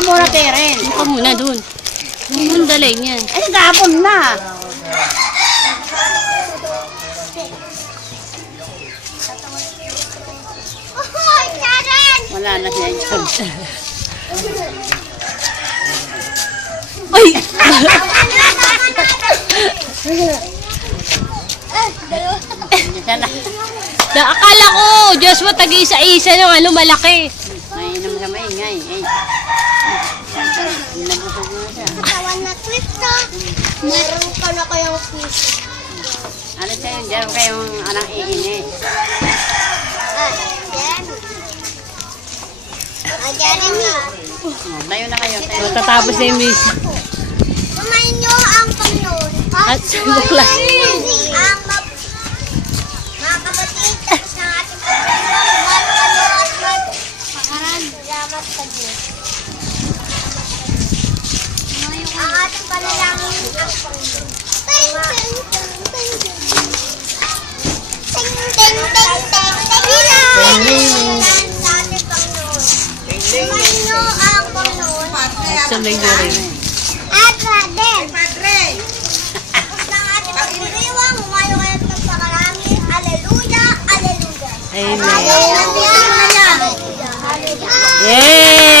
ka muna, Teren. Doon ka muna, doon. Doon dalay niyan. Ay, gapon na. Wala na siya dyan. Ay! Akala ko, Joshua, tag-isa-isa ng ano, malaki. May inom sa maingay. Nabusog na siya. Katawan na Kristo. Meron ka na kayang puso. Ano sa'yo? Diyan kayong anang iinis. Yan. Ajarin mo. Tayo na kayo. Tayo. Matatapos na yung miss. Kumain nyo ang Panginoon. At bukla. Ang mga kapatid ng ating Panginoon. Pakaran. Salamat sa Diyos. Ang ating panalangin ang Panginoon. Ting, ting, ting, ting, ting. Ting, ting, ting, ting, ting. Sa ating Panginoon. Kumain nyo ang Panginoon. Sabay na rin. At Raden. Ang ating pagdiriwang, humayo kayo ng pakarami. Aleluya, aleluya. Amen. Aleluya, aleluya. Yay!